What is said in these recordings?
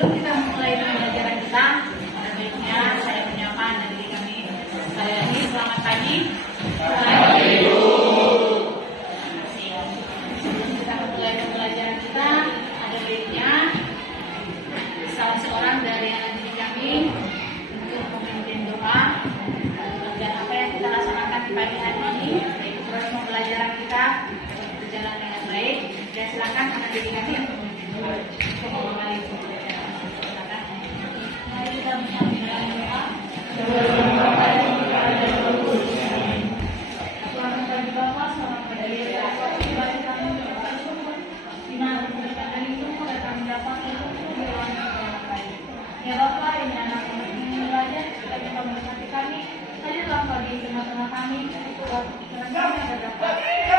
sebelum kita memulai pembelajaran kita, pada baiknya saya menyapa dari kami sekali lagi selamat pagi. Sebelum kita memulai pembelajaran kita, ada baiknya salah seorang dari anak didik kami untuk memimpin doa dan apa yang kita laksanakan di pagi hari ini, yaitu proses pembelajaran kita berjalan dengan baik. Dan silakan anak didik kami untuk memimpin doa. Mari kita bersama doa. Tuhan bagi Bapa, selamat pada dia. Bagi kami di mana dan itu kami dapat untuk berdoa yang baik. Ya Bapa, ini anak-anak ini belajar, kita juga memberkati kami. Hadirlah bagi tengah-tengah kami, buat kami yang terdapat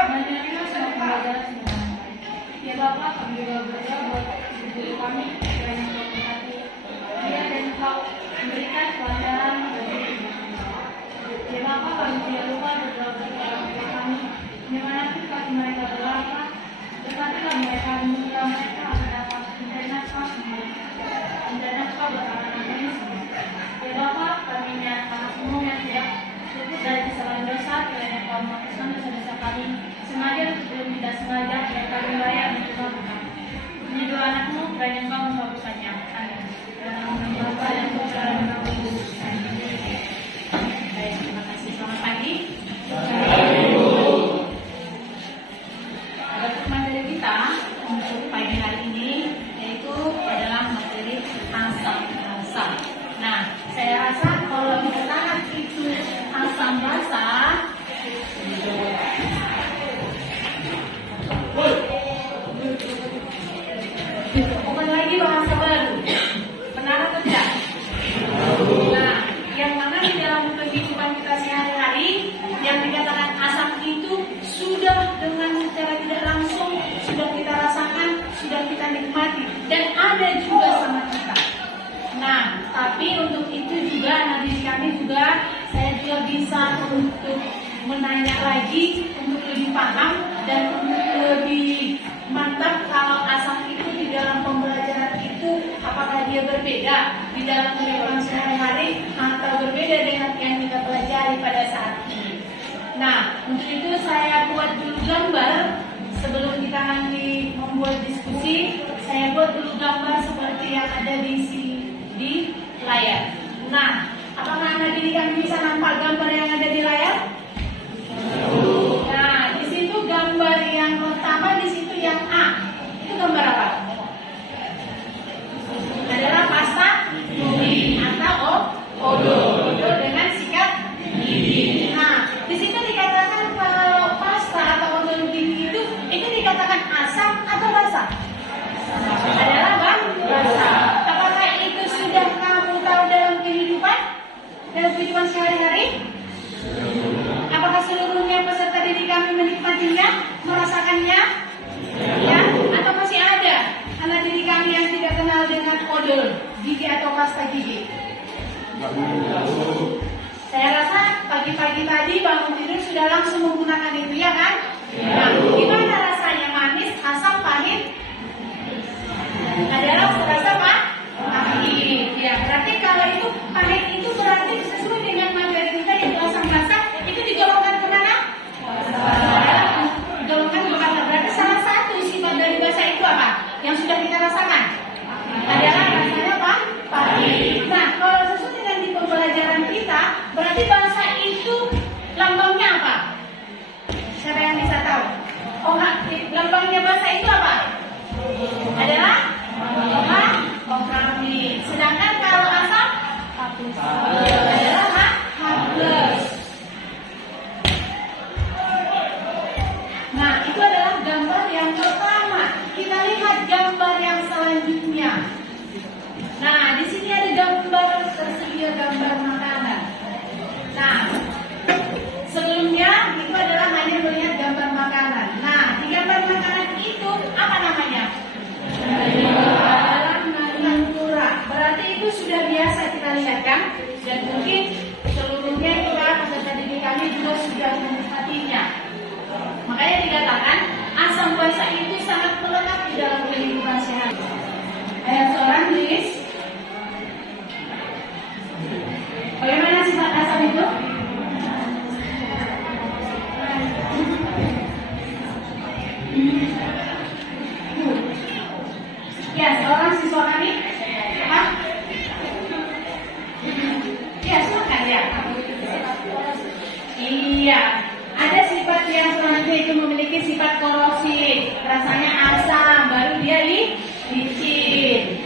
menerima semua pembelajaran dengan baik. Ya Bapa, kami juga berdoa buat guru kami, kiranya Engkau memberkati dia dan Engkau memberikan pelajaran bagi kami. Ya Bapa, kami tidak lupa berdoa bagi orang-orang kami, dimanapun kami mereka berada, dekatilah mereka, meminta mereka agar dapat mencari nafkah buat anak-anak ini semua. Ya Bapa, kami anak semua yang tidak luput dari kesalahan dosa, kiranya Engkau mengampuni dosa-dosa kami, sengaja sebelum tidak sengaja, dan kami layak untuk melakukan. Ini doa anakmu, kiranya Engkau mengabulkannya. Amin. Dalam nama Bapa dan Putra dan Roh Kudus. Amin. Baik, terima kasih. Selamat pagi. Ada materi kita untuk pagi hari ini, yaitu adalah materi asam. Nah, saya rasa kalau kita tahan itu asam basa, bukan lagi bahasa baru. Benar atau tidak? Nah, yang mana di dalam kehidupan kita sehari-hari yang dikatakan asam itu sudah dengan secara tidak langsung sudah kita rasakan, sudah kita nikmati, dan ada juga sama kita. Nah, tapi untuk itu juga nanti kami juga saya juga bisa untuk menanya lagi untuk lebih paham dan untuk lebih mantap kalau asam itu di dalam pembelajaran itu apakah dia berbeda di dalam kehidupan sehari-hari atau berbeda dengan yang kita pelajari pada saat ini. Nah, untuk itu saya buat dulu gambar sebelum kita nanti membuat diskusi. Saya buat dulu gambar seperti yang ada di layar. Nah, apakah anak didik kami bisa nampak gambar yang ada di layar? Nah, di situ gambar yang pertama, di situ yang A. Itu gambar apa? Adalah pasta gigi atau odol dengan sikat gigi. Nah, di situ dikatakan kalau pasta atau odol gigi itu dikatakan asam atau basa? Adalah basa. Apakah itu sudah kamu tahu dalam kehidupan sehari-hari? Apakah seluruhnya peserta didik kami menikmatinya, merasakannya? Ya? Atau masih ada anak didik kami yang tidak kenal dengan odol gigi atau pasta gigi? Saya rasa pagi-pagi tadi bangun tidur sudah langsung menggunakan itu, ya kan? Nah, gimana rasanya? Manis, asam, pahit? Adalah rasa apa? Pahit. Ya, berarti kalau itu pahit itu berarti sesuai dengan materi kita yang asam basa itu digolongkan ke mana? Digolongkan ke basa. Berarti salah satu sifat dari basa itu apa? Yang sudah kita rasakan adalah rasanya apa? Pahit. Nah, kalau sesuai dengan di pembelajaran kita, berarti basa itu lambangnya apa? Siapa yang bisa tahu? Oh, lambangnya basa itu apa? Adalah kami. Sedangkan kalau asam adalah H+. Nah, itu adalah gambar yang pertama. Kita lihat gambar yang selanjutnya. Nah, di sini ada gambar tersedia gambar makanan. Nah, sebelumnya itu adalah hanya melihat gambar makanan. Nah, di gambar makanan itu apa namanya? Adalah natura. Berarti itu sudah biasa kita lihat kan? Dan mungkin seluruhnya kita peserta didik kami juga sudah menikmatinya. Makanya dikatakan asam basa itu sangat melekat di dalam kehidupan sehari-hari. Ayat seorang tulis. Bagaimana sifat asal itu? Ya, seorang siswa kami. Hah? Ya, silakan ya. Iya, ada sifat yang selanjutnya itu memiliki sifat korosif, rasanya asam, baru dia licin.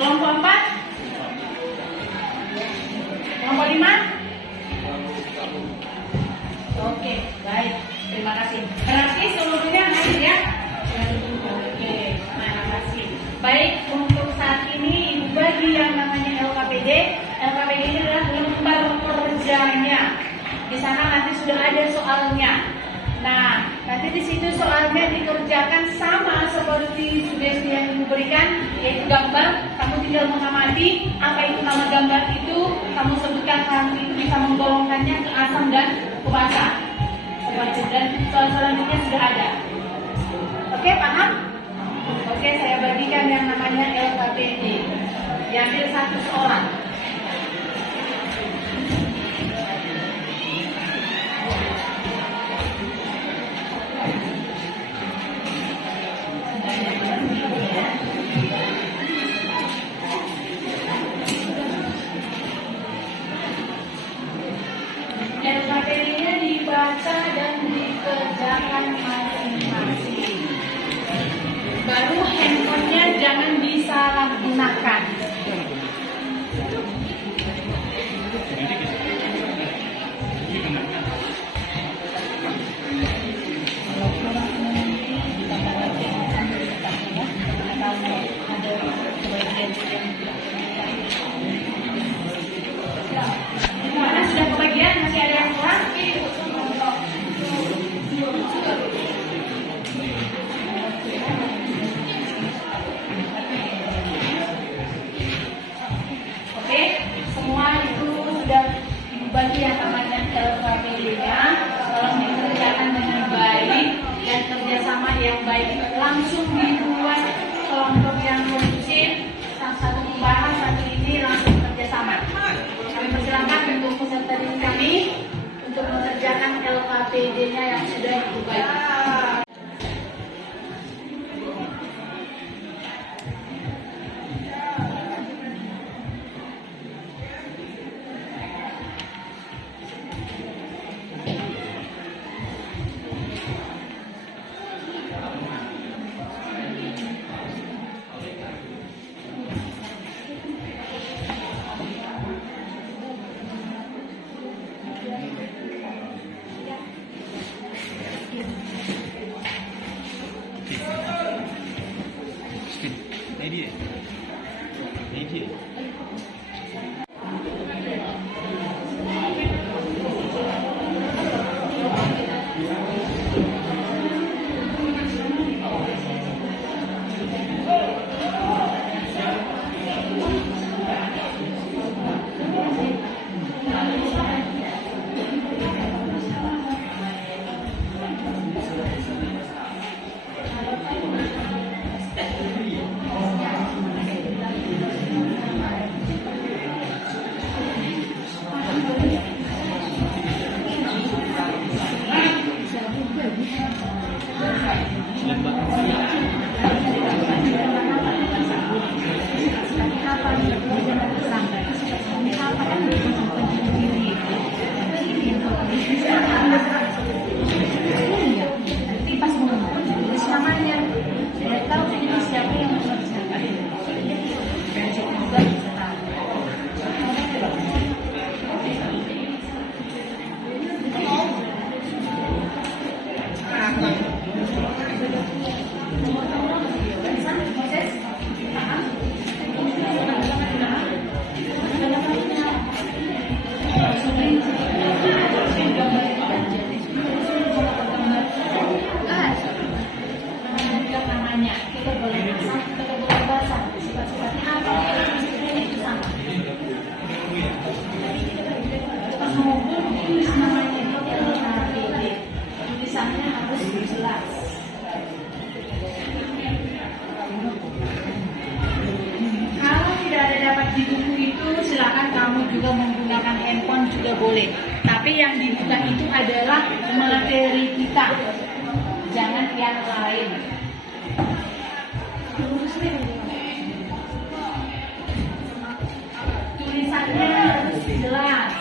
Kelompok 4, kelompok 5. Oke, baik, terima kasih. Berarti seluruhnya hadir ya. Oke, terima kasih. Baik, untuk saat ini Ibu bagi yang namanya LKPD. LKPD ini adalah lembar kerjanya. Di sana nanti sudah ada soalnya. Nah, nanti di situ soalnya dikerjakan sama seperti sugesti yang Ibu berikan, yaitu gambar. Kamu tinggal mengamati apa itu nama gambar itu, kamu sebutkan kamu itu bisa menggolongkannya ke asam dan ke basa. Seperti dan soal selanjutnya sudah ada. Oke, paham? Oke, saya bagikan yang namanya LKPD. Diambil satu soal. LKPD-nya dibaca dan dikerjakan masing-masing. Baru handphonenya jangan disalahgunakan. Mana sudah kebagian? Masih ada yang kurang? Oke, semua itu sudah dibagi yang namanya LKPD-nya. Tolong dikerjakan dengan baik dan kerjasama yang baik. Langsung dibuat kelompok yang kondusif. Satu membahas satu ini langsung kerjasama. Kami persilakan untuk peserta didik kami untuk mengerjakan LKPD-nya yang sudah dibagi. menggunakan handphone juga boleh. Tapi yang dibuka itu adalah materi kita, jangan yang lain. Tulisannya harus jelas.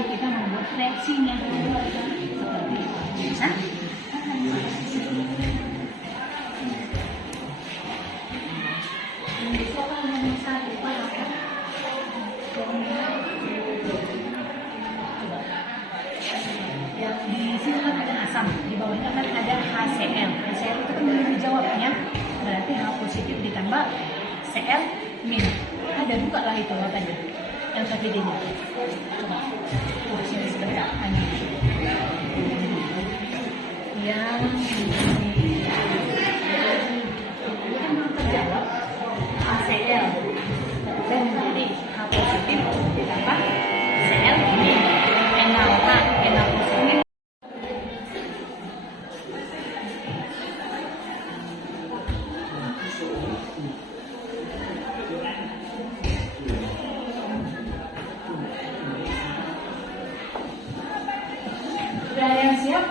Kita membuat reaksinya seperti itu. Bisa? Yang di sini kan ada asam, di bawahnya kan ada HCl. HCl itu kan belum dijawabnya, berarti H positif ditambah Cl minus. Ada buka lah itu apanya, yang KPD-nya. Coba, sini sebentar, hanya yang ini kan belum terjawab. HCl dan menjadi H positif ditambah Cl minus. NaOH, Na positif. Sudah ada yang siap?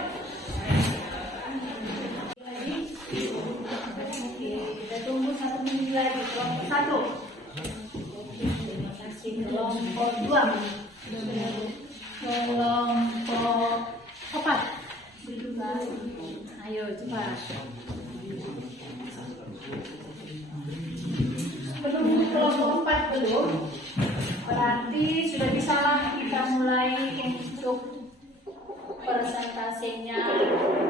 Kita tunggu 1 menit lagi. Kelompok 1. Kelompok 2. Kelompok 4. Ayo cepat. Belum kelompok 4 belum? Berarti sudah bisa kita mulai untuk persentasenya,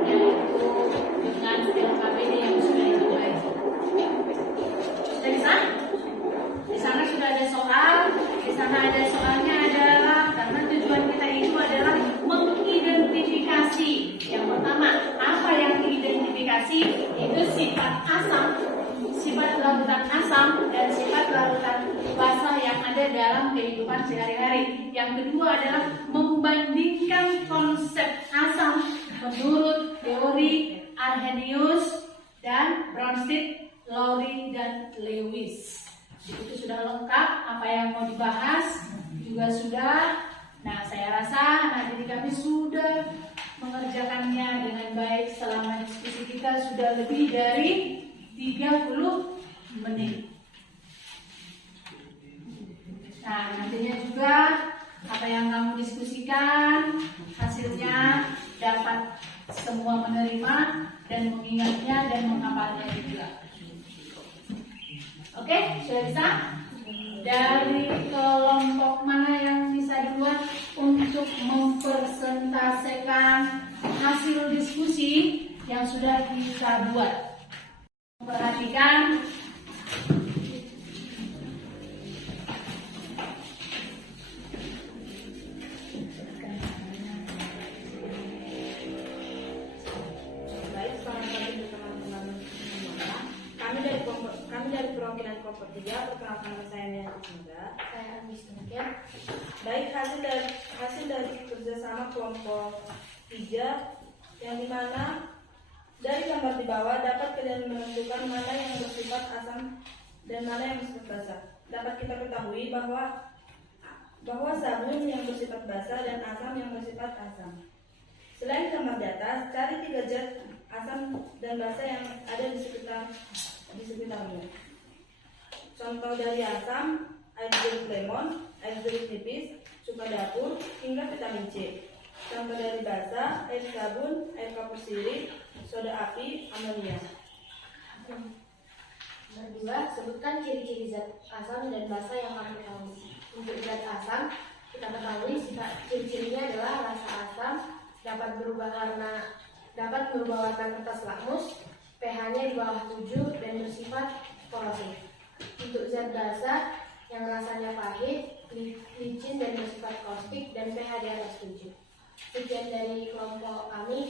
yaitu dengan LKPD yang sudah dimulai. Sudah bisa? Di sana sudah ada soal. Di sana ada soalnya adalah karena tujuan kita itu adalah mengidentifikasi. Yang pertama, apa yang diidentifikasi? Itu sifat asam, sifat larutan asam, dan sifat larutan basa yang ada dalam kehidupan sehari-hari. Yang kedua adalah membandingkan konsep asam menurut teori Arrhenius dan Bronsted, Lowry, dan Lewis. Itu sudah lengkap, apa yang mau dibahas juga sudah. Nah, saya rasa nanti kami sudah mengerjakannya dengan baik. Selama diskusi kita sudah lebih dari 30 menit. Nah, nantinya juga apa yang kamu diskusikan hasilnya dapat semua menerima dan mengingatnya dan menghafalnya juga. Oke, sudah bisa? Dari kelompok mana yang bisa duluan untuk mempresentasikan hasil diskusi yang sudah kita buat? Perhatikan. Kami dari perwakilan kelompok 3, perkenalkan nama saya Nena Kusnada. Saya Agnes demikian. Baik, hasil dari kerjasama kelompok 3 yang dimana dari gambar di bawah dapat kalian menentukan mana yang bersifat asam dan mana yang bersifat basa. dapat kita ketahui bahwa sabun yang bersifat basa dan asam yang bersifat asam. Selain gambar di atas, cari 3 zat asam dan basa yang ada di sekitarmu. Contoh dari asam: air jeruk lemon, air jeruk nipis, cuka dapur, hingga vitamin C. Contoh dari basa: air sabun, air kapur sirih, soda api, amonia. Nomor 2, sebutkan ciri-ciri zat asam dan basa yang kamu ketahui. Untuk zat asam, kita ketahui ciri-cirinya adalah rasa asam, dapat berubah warna kertas lakmus, pH-nya di bawah 7 dan bersifat korosif. Untuk zat basa yang rasanya pahit, licin dan bersifat kaustik dan pH di atas 7. Sekian dari kelompok kami.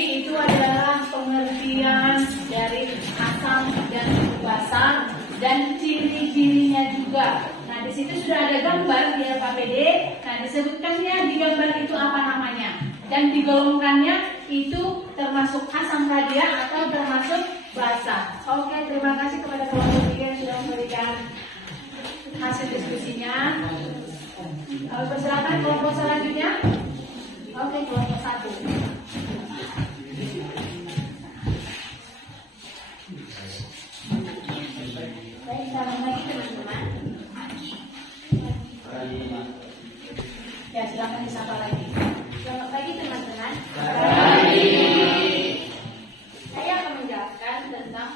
Itu adalah pengertian dari asam dan basa dan ciri-cirinya juga. Nah, di situ sudah ada gambar di LKPD. Nah, disebutkannya di gambar itu apa namanya dan digolongkannya itu termasuk asam radia atau termasuk basa. Oke, terima kasih kepada kelompok 3 yang sudah memberikan hasil diskusinya. Persilakan kelompok selanjutnya. Oke, kelompok 1. Baik, selamat pagi teman-teman. Ya, silakan disapa lagi. Selamat pagi teman-teman. Saya akan menjelaskan tentang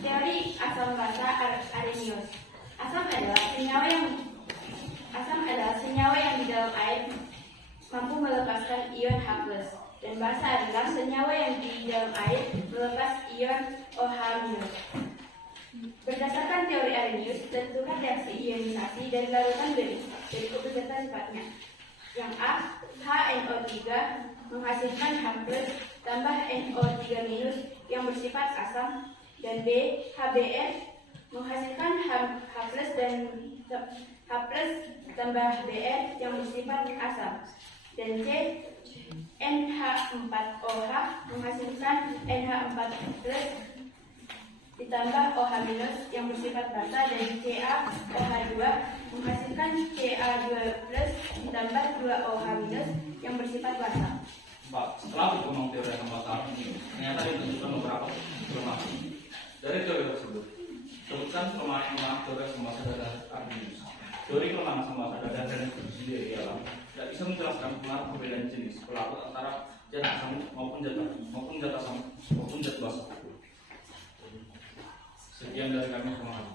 teori asam basa Arrhenius. Asam adalah senyawa yang di dalam air mampu melepaskan ion H+, dan basa adalah senyawa yang di dalam air melepas ion OH-. Berdasarkan teori Arrhenius, tentukan reaksi ionisasi dan larutan berikut beserta sifatnya. Yang A, HNO3 menghasilkan H+ tambah NO3- yang bersifat asam, dan B, HBr menghasilkan H+ dan H+ tambah Br yang bersifat asam, dan C, NH4OH menghasilkan NH4+ ditambah OH- yang bersifat basa, dan CaOH2 menghasilkan Ca2+ ditambah 2OH- yang bersifat basa. Pak, setelah berkembang teori asam basa ini, ternyata ditentukan beberapa kelemahan. Dari teori tersebut, sebutkan kelemahan teori asam basa dan Arrhenius. Teori kelemahan asam basa dan Arrhenius itu sendiri ialah tidak bisa menjelaskan pengaruh perbedaan jenis pelaku antara zat asam maupun zat basa. Sekian dari kami, terima kasih.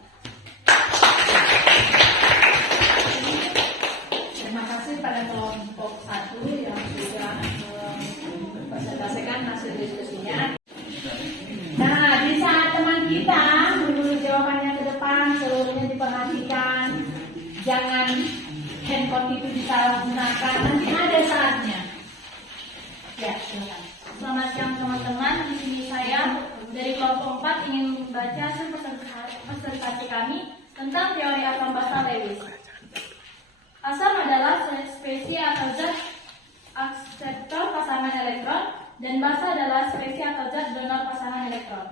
Terima kasih pada kelompok 1 yang sudah mempresentasikan hasil diskusinya. Nah, di saat teman kita menunggu jawabannya ke depan, seluruhnya diperhatikan. Jangan handphone itu disalahgunakan, nanti ada saatnya. Ya, silakan. Selamat siang teman-teman. Di sini saya dari kelompok 4 ingin membaca hasil presentasi kami tentang teori asam basa Lewis. Asam adalah spesies atau zat akseptor pasangan elektron, dan basa adalah spesies atau zat donor pasangan elektron.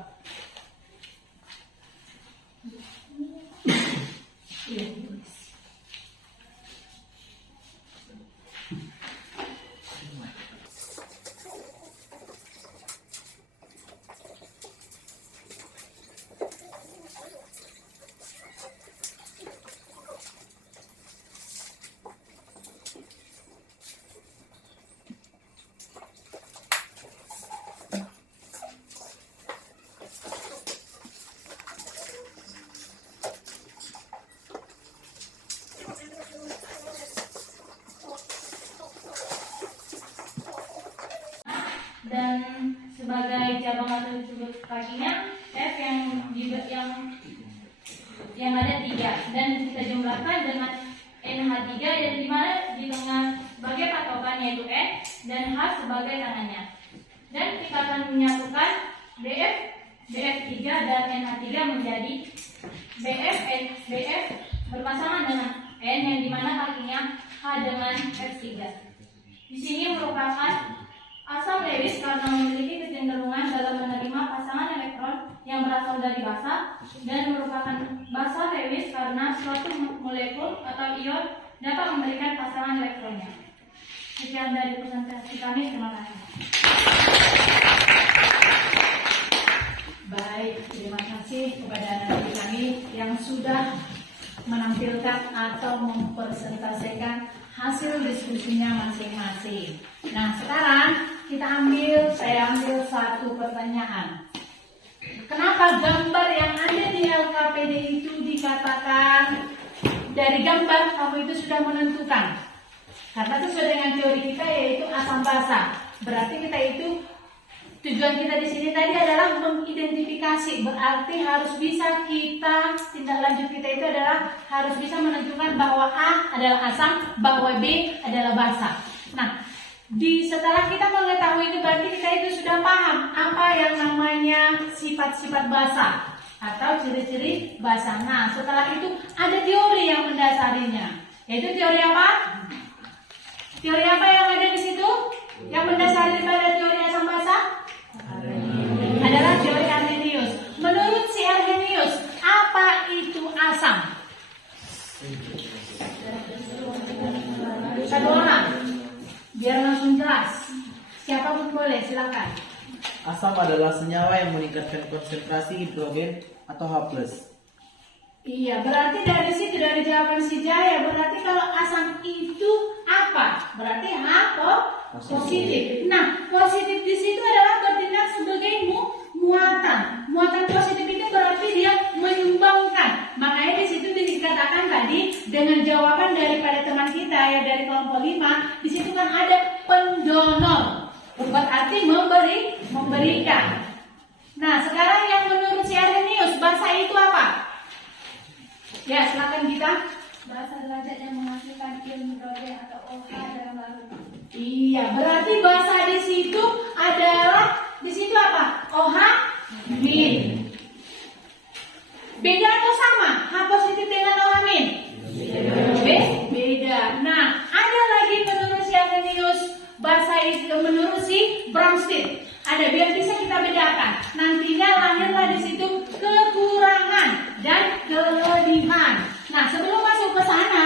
Dan sebagai cabang atau sudut kakinya F yang ada 3, dan kita jumlahkan dengan NH3 dan di mana dengan sebagai patokan yaitu N dan H sebagai tangannya. Dan kita akan menyatukan BF3 dan NH3 menjadi BF berpasangan dengan N yang dimana kakinya H dengan F3. Di sini merupakan Asam Lewis karena memiliki kecenderungan dalam menerima pasangan elektron yang berasal dari basa dan merupakan basa Lewis karena suatu molekul atau ion dapat memberikan pasangan elektronnya. Sekian dari presentasi kami, terima kasih. Baik, terima kasih kepada anak kami yang sudah menampilkan atau mempresentasikan hasil diskusinya masing-masing. Nah, sekarang saya ambil satu pertanyaan. Kenapa gambar yang ada di LKPD itu dikatakan dari gambar kamu itu sudah menentukan? Karena sesuai dengan teori kita yaitu asam basa. Berarti kita itu tujuan kita di sini tadi adalah mengidentifikasi. Berarti harus bisa kita tindak lanjut kita itu adalah harus bisa menentukan bahwa A adalah asam, bahwa B adalah basa. Nah, setelah kita mengetahui itu berarti kita itu sudah paham apa yang namanya sifat-sifat basa atau ciri-ciri basa. Nah, setelah itu ada teori yang mendasarinya. Yaitu teori apa? Teori apa yang ada di situ? Yang mendasari pada teori asam basa? Adalah teori Arrhenius. Menurut si Arrhenius, apa itu asam? Satu orang, biar langsung jelas. Siapapun boleh, silakan. Asam adalah senyawa yang meningkatkan konsentrasi hidrogen atau H+. Iya, berarti dari situ, dari jawaban si Jaya, berarti kalau asam itu apa? Berarti H positif. Nah, positif di situ adalah bertindak sebagai muatan. Muatan positif itu berarti dia menyumbangkan. Makanya di situ dikatakan tadi dengan jawaban daripada teman kita ya dari kelompok 5, di situ kan ada pendonor. Berarti memberikan. Nah, sekarang yang menurut si Arrhenius, basa itu apa? Ya, silakan kita. Basa derajat yang menghasilkan ion hidrogen atau OH dalam larut. Iya, berarti basa di situ adalah di situ apa? OH min. Beda atau sama? H positif dengan OH min? Beda. Nah, ada lagi menurut si Arrhenius basa itu menurut si Bronsted. Ada biar bisa kita bedakan. Nantinya lahirlah di situ kekurangan dan kelebihan. Nah, sebelum masuk ke sana,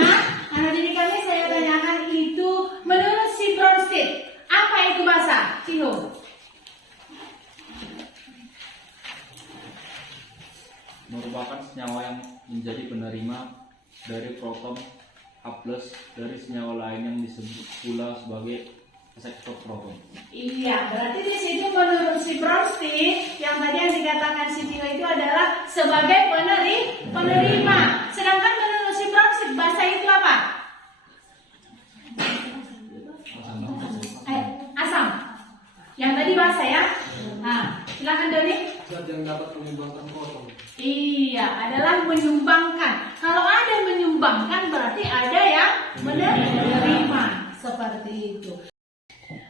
anak didik kami saya tanyakan itu menurut si Bronsted, apa itu basa? Ciho. Merupakan senyawa yang menjadi penerima dari proton H+ dari senyawa lain yang disebut pula sebagai sektor proton. Iya, berarti di situ menurut si Bronsted yang tadi yang dikatakan si Tio itu adalah sebagai penerima. Sedangkan menurut si Bronsted basa itu apa? Asam. Yang tadi basa ya. Nah, silakan Doni. Zat yang dapat menyumbangkan proton. Iya, adalah menyumbangkan. Kalau ada menyumbangkan berarti ada yang menerima. Seperti itu.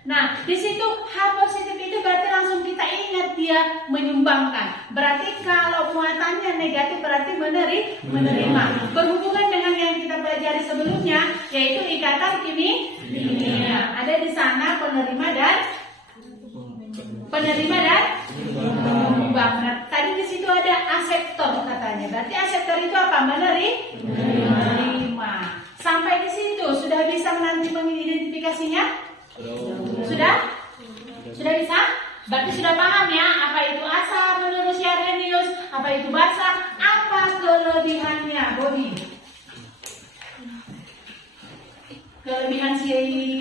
Nah, di situ H positif itu berarti langsung kita ingat dia menyumbangkan. Berarti kalau muatannya negatif berarti menerima. Berhubungan dengan yang kita pelajari sebelumnya, yaitu ikatan kimia. Ada di sana penerima dan penyumbang. Nah, tadi di situ ada aseptor katanya. Berarti aseptor itu apa? Menerima. Sampai di situ sudah bisa nanti mengidentifikasinya? Sudah bisa? Berarti sudah paham ya apa itu asam menurut si Arrhenius, apa itu basa, apa kelebihannya, Bodi? Kelebihan si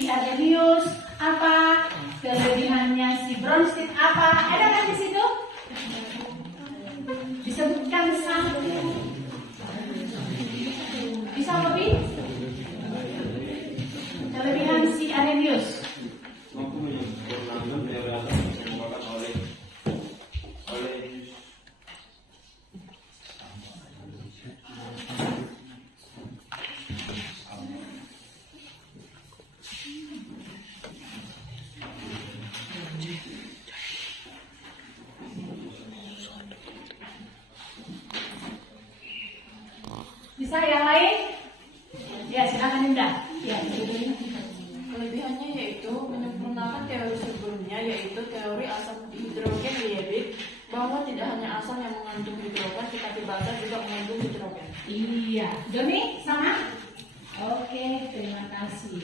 Arrhenius apa? Kelebihannya si Bronsted apa? Ada kan di situ? Disebutkan satu. Bisa lebih? Kelebihan si Arrhenius. Mampu menyempurnakan teori atom yang dikembangkan oleh Bisa yang lain? Ya, silakan Indah. Ya. kelebihannya yaitu menyempurnakan teori sebelumnya, yaitu teori asam hidrogen iodid, bahwa tidak hanya asam yang mengandung hidrogen, tetapi basa juga mengandung hidrogen. Iya, Joni sama? Oke, terima kasih.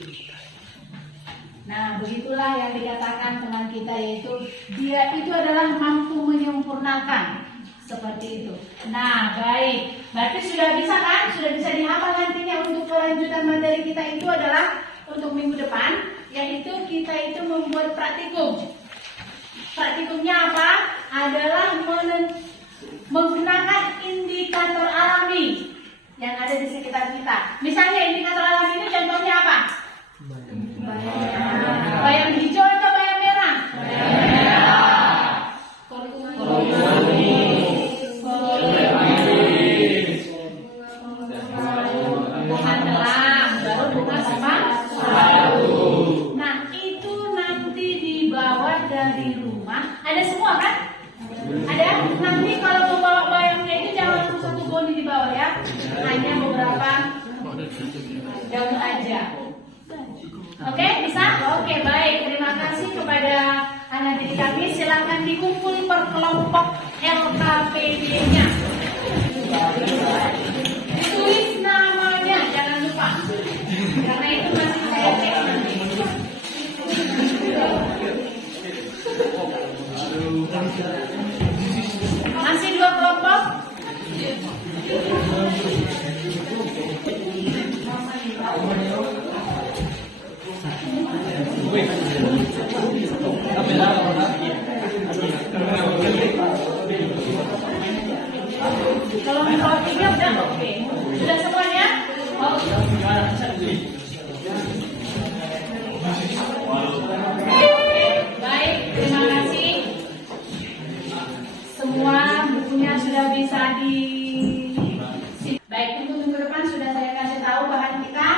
Nah, begitulah yang dikatakan teman kita, yaitu dia itu adalah mampu menyempurnakan. Seperti itu. Nah, baik. Berarti sudah bisa kan? Sudah bisa dihafal nantinya untuk kelanjutan materi kita itu adalah untuk minggu depan, yaitu kita itu membuat praktikum. Praktikumnya apa? Adalah menggunakan indikator alami yang ada di sekitar kita. Misalnya indikator alami itu contohnya apa? Bayam hijau atau bayam merah? Bunga telang, baru bunga sama madu. Nah, itu nanti dibawa dari rumah. Ada semua kan? Ada. Nanti kalau mau bawa bayamnya itu jangan langsung satu bodi dibawa ya. Hanya beberapa daun aja. Oke, bisa? Oke, baik. Terima kasih kepada anak didik kami. Silakan dikumpul per kelompok LKPD-nya. Tulis namanya, jangan lupa. Karena itu masih saya cek nanti. Masih 2 kelompok? Kalau nomor 3 udah oke. Sudah semuanya? Oke. Baik, terima kasih. Semua bukunya sudah bisa Baik, untuk minggu depan sudah saya kasih tahu bahan kita,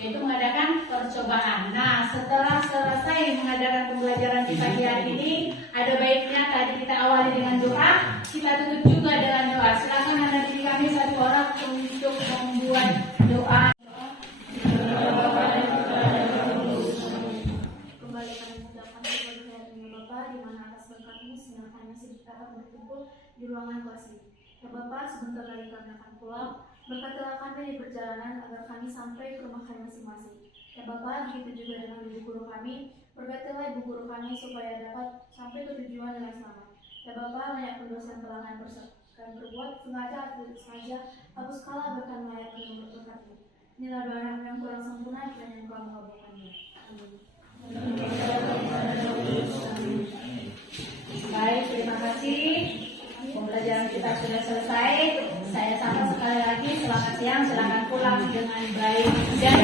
yaitu mengadakan percobaan. Nah, setelah selesai mengadakan pembelajaran kita di hari ini, ada baiknya tadi kita awali dengan doa, kita tutup juga dengan doa. Silakan anak didik kami satu orang untuk membuat doa. Kembali kami mengucapkan kepada Bapak, di mana atas berkatmu senang kami sedikit berkumpul di ruangan kelas ini. Ya Bapak, sebentar lagi kami akan pulang. Berkatilah kami di perjalanan agar kami sampai ke rumah kami masing-masing. Ya Bapak, begitu juga dengan ibu guru kami. Berkatilah ibu guru kami supaya dapat sampai ke tujuan dengan selamat. Ya Bapak, banyak pendosa yang telah kami berbuat, sengaja atau tidak sengaja, hapus kalah berkan layak yang berkati. Inilah doa kami yang kurang sempurna, kiranya Engkau mengabulkannya. Amin. Baik, terima kasih. Pembelajaran kita sudah selesai. Saya sapa sekali lagi, selamat siang, silakan pulang dengan baik dan